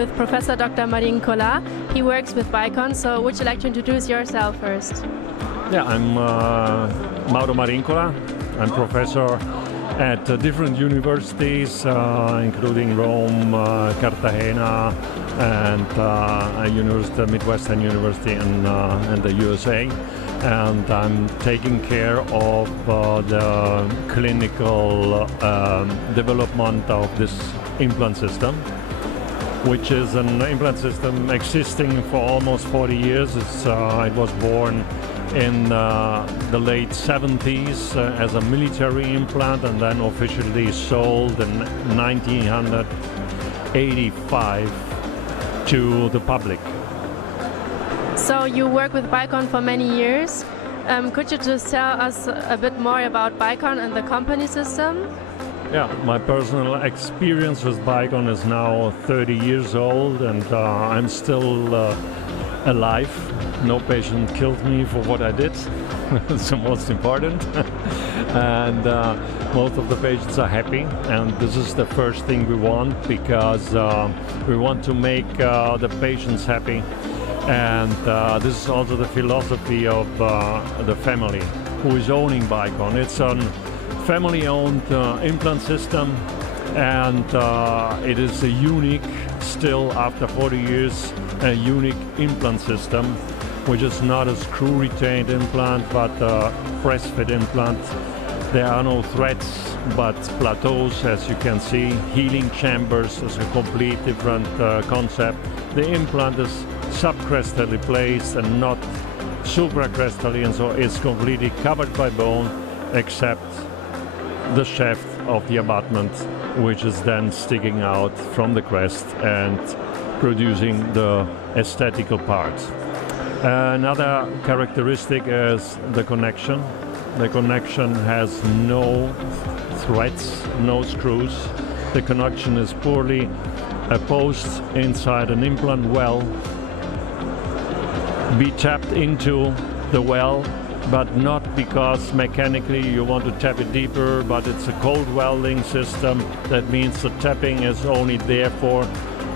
with Professor Dr. Marin Collat. He works with Bicon, so would you like to introduce yourself first? Yeah, I'm Mauro Marin Collat. I'm professor at different universities, including Rome, Cartagena, and Midwestern University in the USA. And I'm taking care of the clinical development of this implant system, which is an implant system existing for almost 40 years. It was born in the late 70s as a military implant and then officially sold in 1985 to the public. So you work with Bicon for many years. Could you just tell us a bit more about Bicon and the company system? Yeah, my personal experience with Bicon is now 30 years old, and I'm still alive. No patient killed me for what I did. It's the most important. And most of the patients are happy, and this is the first thing we want, because we want to make the patients happy. And this is also the philosophy of the family who is owning Bicon. It's a family-owned implant system, and it is a unique, still after 40 years, a unique implant system, which is not a screw-retained implant, but a press-fit implant. There are no threads, but plateaus, as you can see. Healing chambers is a complete different concept. The implant is subcrestally placed and not supracrestally, so it's completely covered by bone, except the shaft of the abutment, which is then sticking out from the crest and producing the aesthetical part. Another characteristic is the connection. The connection has no threads, no screws. The connection is purely a post inside an implant well. Be tapped into the well, but not because mechanically you want to tap it deeper, but it's a cold welding system. That means the tapping is only there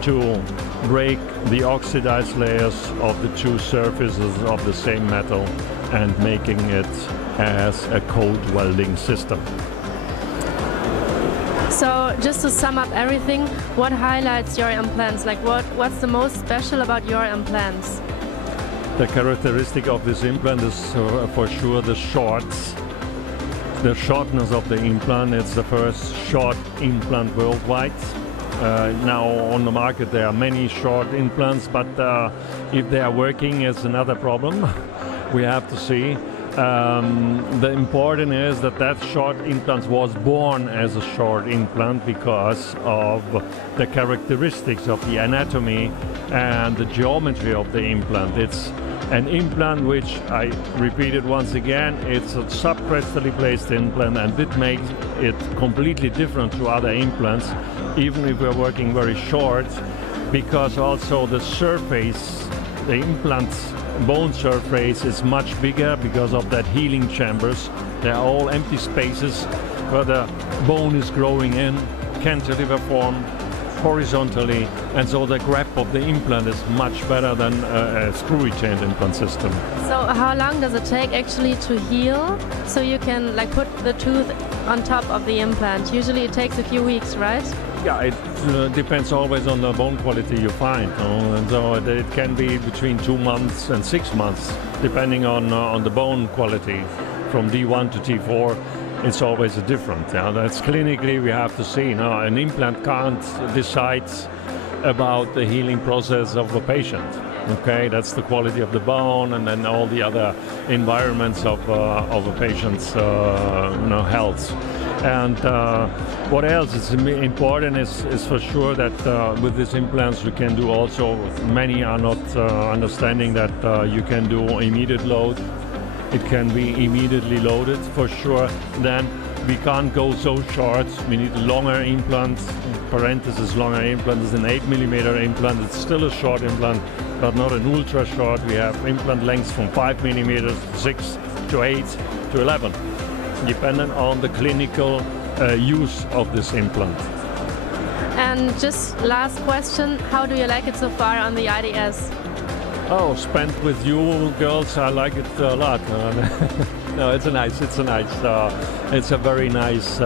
to break the oxidized layers of the two surfaces of the same metal and making it as a cold welding system. So just to sum up everything, what highlights your implants? Like what's the most special about your implants? The characteristic of this implant is for sure the shortness of the implant. It's the first short implant worldwide. Now on the market there are many short implants, but if they are working is another problem. We have to see. The important is that short implant was born as a short implant because of the characteristics of the anatomy and the geometry of the implant. It's an implant which, I repeat it once again, it's a subcrestally placed implant, and it makes it completely different to other implants, even if we're working very short, because also the surface, the implant's bone surface is much bigger because of that healing chambers. They're all empty spaces where the bone is growing in, cantilever form, horizontally, and so the grip of the implant is much better than a screw-retained implant system. So how long does it take actually to heal, so you can like put the tooth on top of the implant? Usually it takes a few weeks, right? Yeah, it depends always on the bone quality you find, and so it can be between 2 months and 6 months, depending on the bone quality. From D1 to T4, it's always different. That's clinically we have to see. Now, an implant can't decide about the healing process of a patient. Okay, that's the quality of the bone, and then all the other environments of a patient's health. And what else is important is for sure that with these implants we can do also, many are not understanding that you can do immediate load. It can be immediately loaded for sure. Then we can't go so short. We need longer implants. Parenthesis, longer implant is an 8mm implant. It's still a short implant, but not an ultra short. We have implant lengths from 5mm to 6 to 8 to 11, dependent on the clinical use of this implant. And just last question, how do you like it so far on the IDS? Oh, spent with you girls, I like it a lot. No, it's a very nice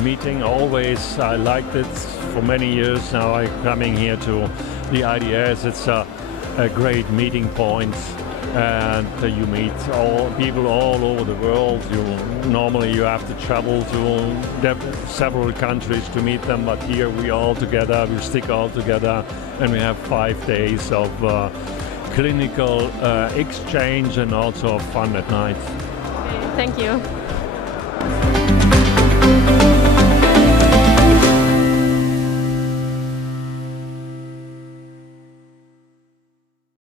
meeting. Always, I liked it for many years now. I'm coming here to the IDS. It's a great meeting point, and you meet people all over the world. Normally you have to travel to several countries to meet them, but here we all together. We stick all together, and we have 5 days of clinical exchange and also fun at night. Okay, thank you.